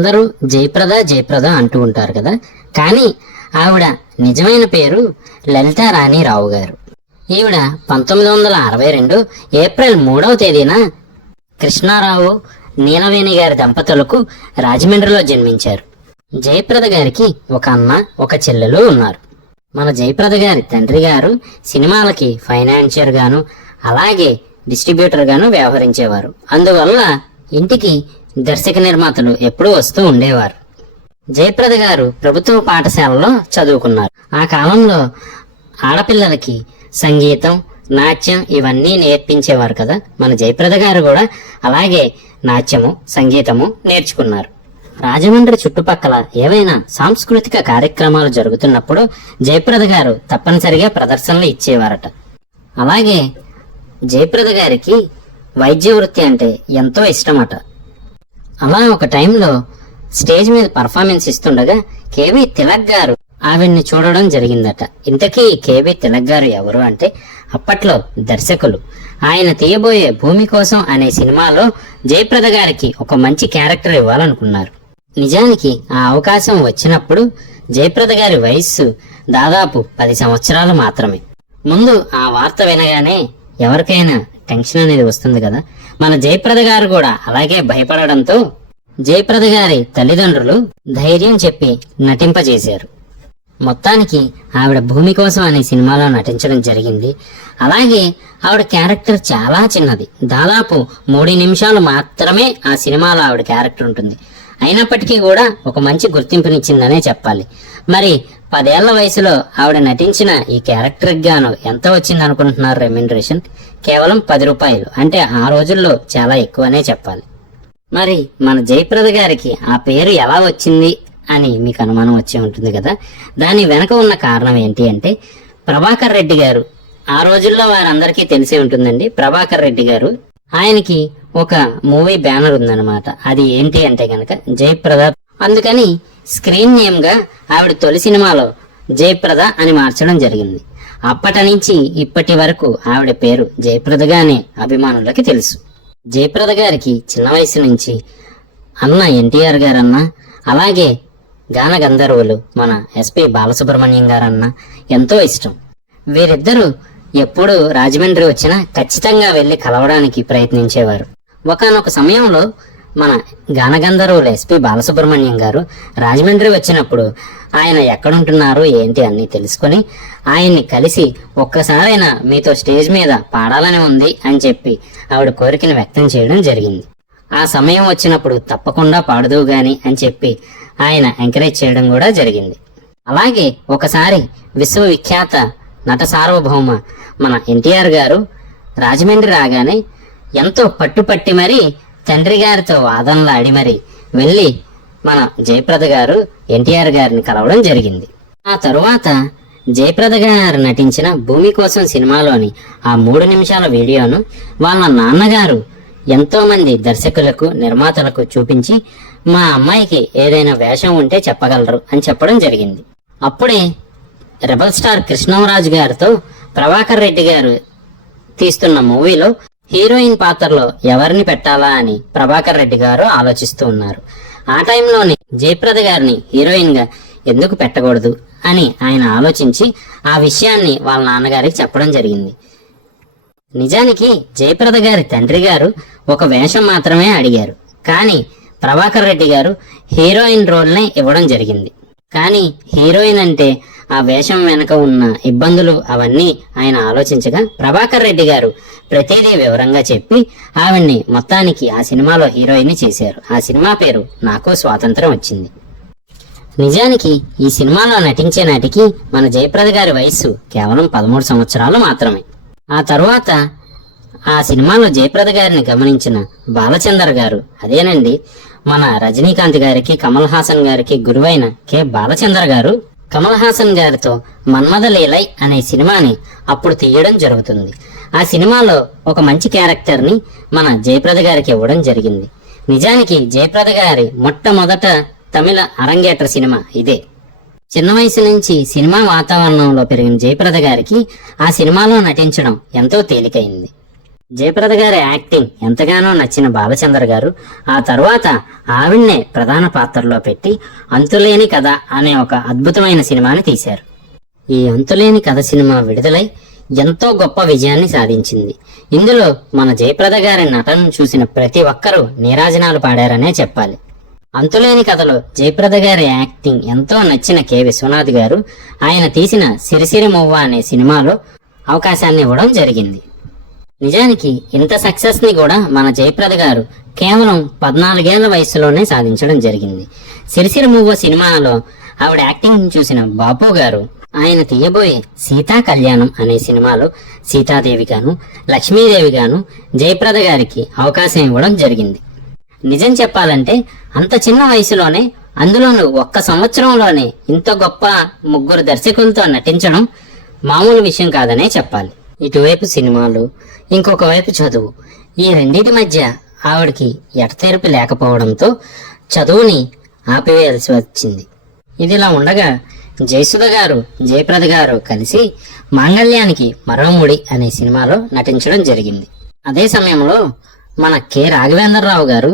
అందరూ జయప్రద జయప్రద అంటూ ఉంటారు కదా, కానీ ఆవిడ నిజమైన పేరు లలితా రాణిరావు గారు. ఈవిడ 1962 ఏప్రిల్ 3వ తేదీన కృష్ణారావు నీలవేణి గారి దంపతులకు రాజమండ్రిలో జన్మించారు. జయప్రద గారికి ఒక అన్న ఒక చెల్లెలు ఉన్నారు. మన జయప్రద గారి తండ్రి గారు సినిమాలకి ఫైనాన్షియర్ గాను అలాగే డిస్ట్రిబ్యూటర్ గాను వ్యవహరించేవారు. అందువల్ల ఇంటికి దర్శక నిర్మాతలు ఎప్పుడూ వస్తూ ఉండేవారు. జయప్రద గారు ప్రభుత్వ పాఠశాలలో చదువుకున్నారు. ఆ కాలంలో ఆడపిల్లలకి సంగీతం నాట్యం ఇవన్నీ నేర్పించేవారు కదా. మన జయప్రద గారు కూడా అలాగే నాట్యము సంగీతము నేర్చుకున్నారు. రాజమండ్రి చుట్టుపక్కల ఏవైనా సాంస్కృతిక కార్యక్రమాలు జరుగుతున్నప్పుడు జయప్రద గారు తప్పనిసరిగా ప్రదర్శనలు ఇచ్చేవారట. అలాగే జయప్రద గారికి వైద్య వృత్తి అంటే ఎంతో ఇష్టమట. అలా ఒక టైంలో స్టేజ్ మీద పర్ఫార్మెన్స్ ఇస్తుండగా కేబీ తిలక్ గారు ఆవిడ్ని చూడడం జరిగిందట. ఇంతకీ కేబీ తిలక్ గారు ఎవరు అంటే అప్పట్లో దర్శకులు. ఆయన తీయబోయే భూమి కోసం అనే సినిమాలో జయప్రద గారికి ఒక మంచి క్యారెక్టర్ ఇవ్వాలనుకున్నారు. నిజానికి ఆ అవకాశం వచ్చినప్పుడు జయప్రద గారి వయస్సు దాదాపు 10 సంవత్సరాలు మాత్రమే. ముందు ఆ వార్త వినగానే ఎవరికైనా టెన్షన్ అనేది వస్తుంది కదా. మన జయప్రద గారు కూడా అలాగే భయపడడంతో జయప్రద గారి తల్లిదండ్రులు ధైర్యం చెప్పి నటింపజేశారు. మొత్తానికి ఆవిడ భూమి కోసం అనే సినిమాలో నటించడం జరిగింది. అలాగే ఆవిడ క్యారెక్టర్ చాలా చిన్నది, దాదాపు 3 నిమిషాలు మాత్రమే ఆ సినిమాలో ఆవిడ క్యారెక్టర్ ఉంటుంది. అయినప్పటికీ కూడా ఒక మంచి గుర్తింపునిచ్చిందనే చెప్పాలి. మరి 10 ఏళ్ల వయసులో ఆవిడ నటించిన ఈ క్యారెక్టర్కి గాను ఎంత వచ్చింది అనుకుంటున్నారు రెమ్యునరేషన్? కేవలం 10 రూపాయలు. అంటే ఆ రోజుల్లో చాలా ఎక్కువనే చెప్పాలి. మరి మన జయప్రద గారికి ఆ పేరు ఎలా వచ్చింది అని మీకు అనుమానం వచ్చి ఉంటుంది కదా. దాని వెనక ఉన్న కారణం ఏంటి అంటే ప్రభాకర్ రెడ్డి గారు, ఆ రోజుల్లో వారందరికీ తెలిసే ఉంటుందండి. ప్రభాకర్ రెడ్డి గారు ఆయనకి ఒక మూవీ బ్యానర్ ఉందన్నమాట. అది ఏంటి అంటే గనక జయప్రద. అందుకని స్క్రీన్ నేమ్ గా ఆవిడ తొలి సినిమాలో జయప్రద అని మార్చడం జరిగింది. అప్పటి నుంచి ఇప్పటి వరకు ఆవిడ పేరు జయప్రదగానే అభిమానులకి తెలుసు. జయప్రద గారికి చిన్న వయసు నుంచి అన్న ఎన్టీఆర్ గారన్న, అలాగే గాన గంధర్వులు మన ఎస్పి బాలసుబ్రహ్మణ్యం గారన్న ఎంతో ఇష్టం. వీరిద్దరూ ఎప్పుడు రాజమండ్రి వచ్చినా ఖచ్చితంగా వెళ్లి కలవడానికి ప్రయత్నించేవారు. ఒకానొక సమయంలో మన గాన గంధర్వులు ఎస్పి బాలసుబ్రహ్మణ్యం గారు రాజమండ్రి వచ్చినప్పుడు ఆయన ఎక్కడుంటున్నారు ఏంటి అన్ని తెలుసుకొని ఆయన్ని కలిసి ఒక్కసారైనా మీతో స్టేజ్ మీద పాడాలని ఉంది అని చెప్పి ఆవిడ కోరికను వ్యక్తం చేయడం జరిగింది. ఆ సమయం వచ్చినప్పుడు తప్పకుండా పాడుదువు గాని అని చెప్పి ఆయన ఎంకరేజ్ చేయడం కూడా జరిగింది. అలాగే ఒకసారి విశ్వవిఖ్యాత నట సార్వభౌమ మన ఎన్టీఆర్ గారు రాజమండ్రి రాగానే ఎంతో పట్టుపట్టి మరీ తండ్రి గారితో వాదనలాడి మరి వెళ్ళి మన జయప్రద గారు ఎన్టీఆర్ గారిని కలవడం జరిగింది. ఆ తరువాత జయప్రద గారు నటించిన భూమి కోసం సినిమాలోని ఆ 3 నిమిషాల వీడియోను వాళ్ళ నాన్నగారు ఎంతో మంది దర్శకులకు నిర్మాతలకు చూపించి మా అమ్మాయికి ఏదైనా వేషం ఉంటే చెప్పగలరు అని చెప్పడం జరిగింది. అప్పుడే రెబల్ స్టార్ కృష్ణరాజు గారితో ప్రభాకర్ రెడ్డి గారు తీస్తున్న మూవీలో హీరోయిన్ పాత్రలో ఎవరిని పెట్టాలా అని ప్రభాకర్ రెడ్డి గారు ఆలోచిస్తూ ఉన్నారు. ఆ టైంలోనే జయప్రద గారిని హీరోయిన్ గా ఎందుకు పెట్టకూడదు అని ఆయన ఆలోచించి ఆ విషయాన్ని వాళ్ళ నాన్నగారికి చెప్పడం జరిగింది. నిజానికి జయప్రద గారి తండ్రి గారు ఒక వేషం మాత్రమే అడిగారు, కానీ ప్రభాకర్ రెడ్డి గారు హీరోయిన్ రోల్నే ఇవ్వడం జరిగింది. కానీ హీరోయిన్ అంటే ఆ వేషం వెనక ఉన్న ఇబ్బందులు అవన్నీ ఆయన ఆలోచించగా ప్రభాకర్ రెడ్డి గారు ప్రతిదీ వివరంగా చెప్పి ఆవిడ్ని మొత్తానికి ఆ సినిమాలో హీరోయిన్ చేశారు. ఆ సినిమా పేరు నాకు స్వాతంత్రం వచ్చింది. నిజానికి ఈ సినిమాలో నటించే నాటికి మన జయప్రద గారి వయస్సు కేవలం 13 సంవత్సరాలు మాత్రమే. ఆ తరువాత ఆ సినిమాలో జయప్రద గారిని గమనించిన బాలచందర్ గారు, అదేనండి మన రజనీకాంత్ గారికి కమల్ హాసన్ గారికి గురువైన కె బాలచందర్ గారు, కమల్ హాసన్ గారితో మన్మథ లీలై అనే సినిమాని అప్పుడు తీయడం జరుగుతుంది. ఆ సినిమాలో ఒక మంచి క్యారెక్టర్ ని మన జయప్రద గారికి ఇవ్వడం జరిగింది. నిజానికి జయప్రద గారి మొట్టమొదట తమిళ అరంగేట్ర సినిమా ఇదే. చిన్న వయసు నుంచి సినిమా వాతావరణంలో పెరిగిన జయప్రద గారికి ఆ సినిమాలో నటించడం ఎంతో తేలికైంది. జయప్రద గారి యాక్టింగ్ ఎంతగానో నచ్చిన బాలచంద్ర గారు ఆ తర్వాత ఆవిడ్నే ప్రధాన పాత్రలో పెట్టి అంతులేని కథ అనే ఒక అద్భుతమైన సినిమాని తీశారు. ఈ అంతులేని కథ సినిమా విడుదలై ఎంతో గొప్ప విజయాన్ని సాధించింది. ఇందులో మన జయప్రద గారి నటనను చూసిన ప్రతి ఒక్కరూ నీరాజనాలు పాడారనే చెప్పాలి. అంతులేని కథలో జయప్రద గారి యాక్టింగ్ ఎంతో నచ్చిన కె విశ్వనాథ్ గారు ఆయన తీసిన సిరిసిరి మువ్వ అనే సినిమాలో అవకాశాన్ని ఇవ్వడం జరిగింది. నిజానికి ఇంత సక్సెస్ ని కూడా మన జయప్రద గారు కేవలం 14 ఏళ్ల వయసులోనే సాధించడం జరిగింది. సిరిసిరి మువ్వ సినిమాలో ఆవిడ యాక్టింగ్ చూసిన బాపు గారు ఆయన తీయబోయే సీతా కళ్యాణం అనే సినిమాలో సీతాదేవి గాను లక్ష్మీదేవి గాను జయప్రద గారికి అవకాశం ఇవ్వడం జరిగింది. నిజం చెప్పాలంటే అంత చిన్న వయసులోనే, అందులోనూ 1 సంవత్సరంలోనే ఇంత గొప్ప ముగ్గురు దర్శకులతో నటించడం మామూలు విషయం కాదనే చెప్పాలి. ఇటువైపు సినిమాలు, ఇంకొక వైపు చదువు, ఈ రెండింటి మధ్య ఆవిడకి ఎడతెరిపి లేకపోవడంతో చదువుని ఆపివేయాల్సి వచ్చింది. ఇదిలా ఉండగా జయసుధ గారు జయప్రద గారు కలిసి మాంగళ్యానికి మరో ముడి అనే సినిమాలో నటించడం జరిగింది. అదే సమయంలో మన కె రాఘవేంద్రరావు గారు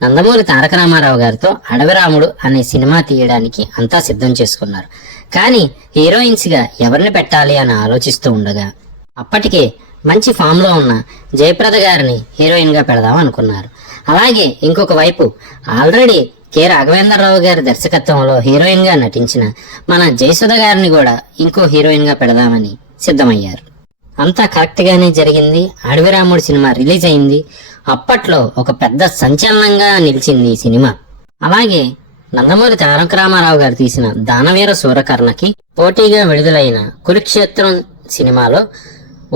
నందమూరి తారక రామారావు గారితో అడవిరాముడు అనే సినిమా తీయడానికి అంతా సిద్ధం చేసుకున్నారు. కానీ హీరోయిన్స్ గా ఎవరిని పెట్టాలి అని ఆలోచిస్తూ ఉండగా అప్పటికే మంచి ఫామ్ లో ఉన్న జయప్రద గారిని హీరోయిన్ గా పెడదాం అనుకున్నారు. అలాగే ఇంకొక వైపు ఆల్రెడీ కె రాఘవేంద్రరావు గారి దర్శకత్వంలో హీరోయిన్ గా నటించిన మన జయసుధ గారిని కూడా ఇంకో హీరోయిన్ గా పెడదామని సిద్ధమయ్యారు. అంతా కరెక్ట్ గానే జరిగింది. అడవిరాముడు సినిమా రిలీజ్ అయింది. అప్పట్లో ఒక పెద్ద సంచలనంగా నిలిచింది ఈ సినిమా. అలాగే నందమూరి తారక రామారావు గారు తీసిన దానవీర సూరకర్ణకి పోటీగా విడుదలైన కురుక్షేత్రం సినిమాలో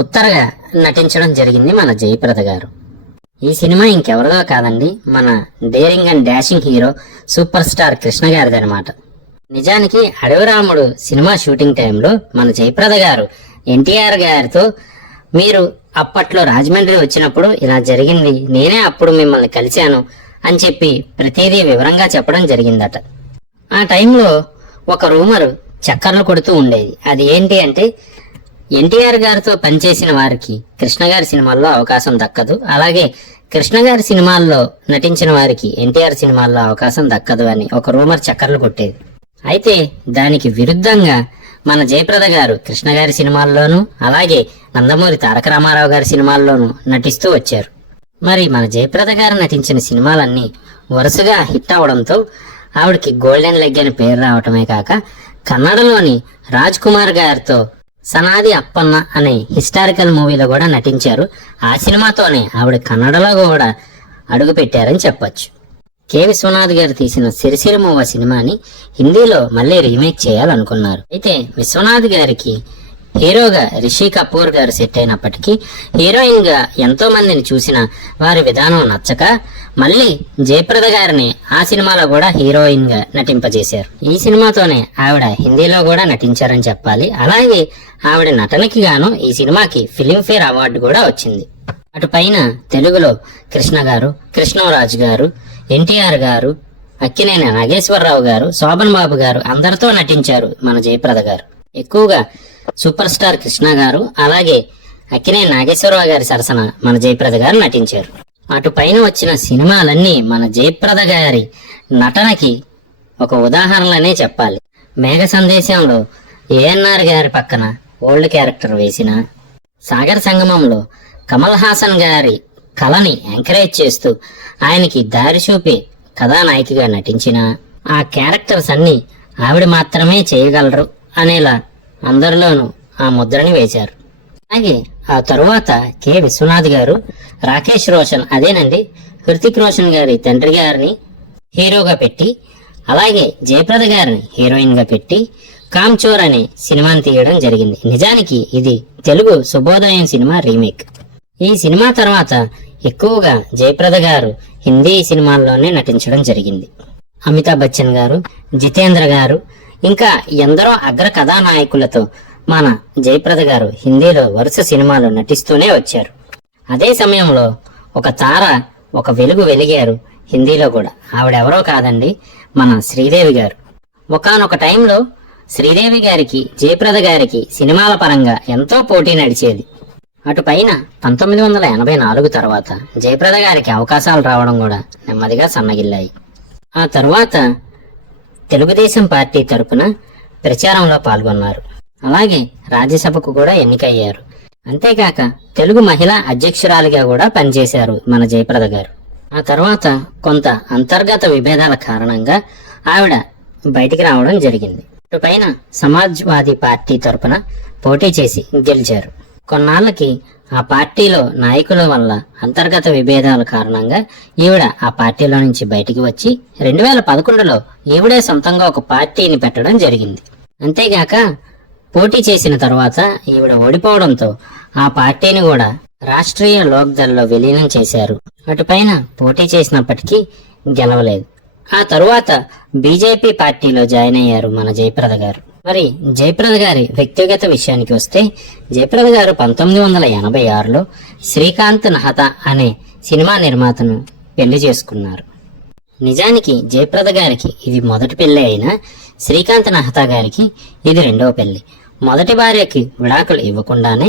ఉత్తరగా నటించడం జరిగింది మన జయప్రద గారు. ఈ సినిమా ఇంకెవరిదో కాదండి, మన daring and dashing hero super star Krishna గారిది అనమాట. నిజానికి అడవిరాముడు సినిమా షూటింగ్ టైంలో మన జయప్రద గారు ఎన్టీఆర్ గారితో, మీరు అప్పట్లో రాజమండ్రి వచ్చినప్పుడు ఇలా జరిగింది, నేనే అప్పుడు మిమ్మల్ని కలిశాను అని చెప్పి ప్రతిదీ వివరంగా చెప్పడం జరిగిందట. ఆ టైంలో ఒక రూమర్ చక్కర్లు కొడుతూ ఉండేది. అది ఏంటి అంటే, ఎన్టీఆర్ గారితో పనిచేసిన వారికి కృష్ణ గారి సినిమాల్లో అవకాశం దక్కదు, అలాగే కృష్ణ గారి సినిమాల్లో నటించిన వారికి ఎన్టీఆర్ సినిమాల్లో అవకాశం దక్కదు అని ఒక రూమర్ చక్కర్లు కొట్టేది. అయితే దానికి విరుద్ధంగా మన జయప్రద గారు కృష్ణ గారి సినిమాల్లోనూ అలాగే నందమూరి తారక రామారావు గారి సినిమాల్లోనూ నటిస్తూ వచ్చారు. మరి మన జయప్రద గారు నటించిన సినిమాలన్నీ వరుసగా హిట్ అవడంతో ఆవిడకి గోల్డెన్ లెగ్ అని పేరు రావటమే కాక కన్నడలోని రాజ్ కుమార్ గారితో సనాది అప్పన్న అనే హిస్టారికల్ మూవీలో కూడా నటించారు. ఆ సినిమాతోనే ఆవిడ కన్నడలో కూడా అడుగు పెట్టారని చెప్పొచ్చు. కె విశ్వనాథ్ గారు తీసిన సిరిసిరి మువ్వ సినిమాని హిందీలో మళ్ళీ రీమేక్ చేయాలనుకున్నారు. అయితే విశ్వనాథ్ గారికి హీరోగా రిషి కపూర్ గారు సెట్ అయినప్పటికీ హీరోయిన్ గా ఎంతో మందిని చూసిన వారి విధానం నచ్చక మళ్ళీ జయప్రద గారిని ఆ సినిమాలో కూడా హీరోయిన్ గా నటింపజేశారు. ఈ సినిమాతోనే ఆవిడ హిందీలో కూడా నటించారని చెప్పాలి. అలాగే ఆవిడ నటనకి గాను ఈ సినిమాకి ఫిలింఫేర్ అవార్డు కూడా వచ్చింది. అటు పైన తెలుగులో కృష్ణ గారు, కృష్ణరాజు గారు, ఎన్టీఆర్ గారు, అక్కినేని నాగేశ్వరరావు గారు, శోభన్ బాబు గారు అందరితో నటించారు మన జయప్రద గారు. ఎక్కువగా సూపర్ స్టార్ కృష్ణ గారు అలాగే అక్కినేని నాగేశ్వరరావు గారి సరసన మన జయప్రద గారు నటించారు. అటు పైన వచ్చిన సినిమాలన్నీ మన జయప్రద గారి నటనకి ఒక ఉదాహరణలనే చెప్పాలి. మేఘ సందేశంలో ఏఎన్ఆర్ గారి పక్కన ఓల్డ్ క్యారెక్టర్ వేసిన, సాగర్ సంగమంలో కమల్ హాసన్ గారి కళని ఎంకరేజ్ చేస్తూ ఆయనకి దారి చూపి కథానాయికగా నటించిన, ఆ క్యారెక్టర్స్ అన్ని ఆవిడ మాత్రమే చేయగలరు అనేలా అందరిలోనూ ఆ ముద్రని వేశారు. అలాగే ఆ తరువాత కె విశ్వనాథ్ గారు రాకేష్ రోషన్, అదేనండి హృతిక్ రోషన్ గారి తండ్రి గారిని హీరోగా పెట్టి, అలాగే జయప్రద గారిని హీరోయిన్ గా పెట్టి కామ్చోర్ అనే సినిమాని తీయడం జరిగింది. నిజానికి ఇది తెలుగు శుభోదయం సినిమా రీమేక్. ఈ సినిమా తర్వాత ఎక్కువగా జయప్రద గారు హిందీ సినిమాల్లోనే నటించడం జరిగింది. అమితాబ్ బచ్చన్ గారు, జితేంద్ర గారు, ఇంకా ఎందరో అగ్ర కథానాయకులతో మన జయప్రద గారు హిందీలో వరుస సినిమాలు నటిస్తూనే వచ్చారు. అదే సమయంలో ఒక తార, ఒక వెలుగు వెలిగారు హిందీలో కూడా. ఆవిడెవరో కాదండి, మన శ్రీదేవి గారు. ఒకానొక టైంలో శ్రీదేవి గారికి జయప్రద గారికి సినిమాల పరంగా ఎంతో పోటీ నడిచేది. అటు పైన 1984 తర్వాత జయప్రద గారికి అవకాశాలు రావడం కూడా నెమ్మదిగా సన్నగిల్లాయి. ఆ తరువాత తెలుగుదేశం పార్టీ తరపున ప్రచారంలో పాల్గొన్నారు. అలాగే రాజ్యసభకు కూడా ఎన్నికయ్యారు. అంతేకాక తెలుగు మహిళా అధ్యక్షురాలిగా కూడా పనిచేశారు మన జయప్రద గారు. ఆ తర్వాత కొంత అంతర్గత విభేదాల కారణంగా ఆవిడ బయటికి రావడం జరిగింది. ఇటు పైన సమాజ్వాదీ పార్టీ తరపున పోటీ చేసి గెలిచారు. కొన్నాళ్ళకి ఆ పార్టీలో నాయకుల వల్ల అంతర్గత విభేదాల కారణంగా ఈవిడ ఆ పార్టీలో నుంచి బయటికి వచ్చి 2011లో ఈవిడే సొంతంగా ఒక పార్టీని పెట్టడం జరిగింది. అంతేగాక పోటీ చేసిన తర్వాత ఈవిడ ఓడిపోవడంతో ఆ పార్టీని కూడా రాష్ట్రీయ లోక్దళ్లో విలీనం చేశారు. అటుపైన పోటీ చేసినప్పటికీ గెలవలేదు. ఆ తరువాత బీజేపీ పార్టీలో జాయిన్ అయ్యారు మన జయప్రద గారు. మరి జయప్రద గారి వ్యక్తిగత విషయానికి వస్తే జయప్రద గారు 1986లో శ్రీకాంత్ నహతా అనే సినిమా నిర్మాతను పెళ్లి చేసుకున్నారు. నిజానికి జయప్రద గారికి ఇది మొదటి పెళ్లి అయినా శ్రీకాంత్ నహతా గారికి ఇది రెండవ పెళ్లి. మొదటి భార్యకి విడాకులు ఇవ్వకుండానే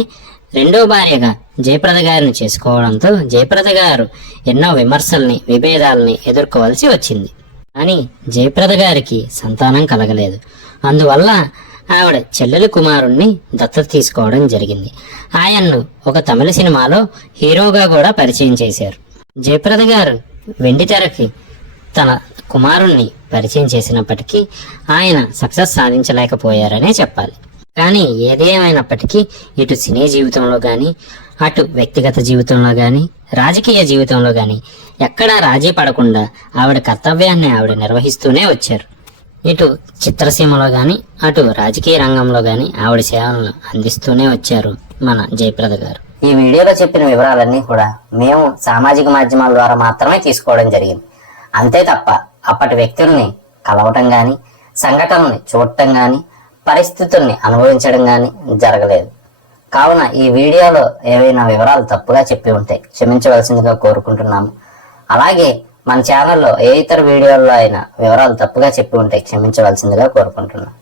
రెండో భార్యగా జయప్రద గారిని చేసుకోవడంతో జయప్రద గారు ఎన్నో విమర్శల్ని విభేదాలని ఎదుర్కోవాల్సి వచ్చింది. కానీ జయప్రద గారికి సంతానం కలగలేదు. అందువల్ల ఆవిడ చెల్లెలి కుమారుణ్ణి దత్తత తీసుకోవడం జరిగింది. ఆయన్ను ఒక తమిళ సినిమాలో హీరోగా కూడా పరిచయం చేశారు. జయప్రద గారు వెండితెరకి తన కుమారుణ్ణి పరిచయం చేసినప్పటికీ ఆయన సక్సెస్ సాధించలేకపోయారనే చెప్పాలి. కానీ ఏది ఏమైనప్పటికీ ఇటు సినీ జీవితంలో కానీ అటు వ్యక్తిగత జీవితంలో కానీ రాజకీయ జీవితంలో కానీ ఎక్కడా రాజీ పడకుండా ఆవిడ కర్తవ్యాన్ని ఆవిడ నిర్వహిస్తూనే వచ్చారు. ఇటు చిత్రసీమలో కానీ అటు రాజకీయ రంగంలో కానీ ఆవిడ సేవలను అందిస్తూనే వచ్చారు మన జయప్రద గారు. ఈ వీడియోలో చెప్పిన వివరాలన్నీ కూడా మేము సామాజిక మాధ్యమాల ద్వారా మాత్రమే తీసుకోవడం జరిగింది. అంతే తప్ప అప్పటి వ్యక్తుల్ని కలవటం కానీ సంఘటనల్ని చూడటం కానీ పరిస్థితుల్ని అనుభవించడం కానీ జరగలేదు. కావున ఈ వీడియోలో ఏవైనా వివరాలు తప్పుగా చెప్పి ఉంటే క్షమించవలసిందిగా కోరుకుంటున్నాము. అలాగే మన ఛానల్లో ఏ ఇతర వీడియోల్లో అయినా వివరాలు తప్పుగా చెప్పి ఉంటే క్షమించవలసిందిగా కోరుకుంటున్నాం.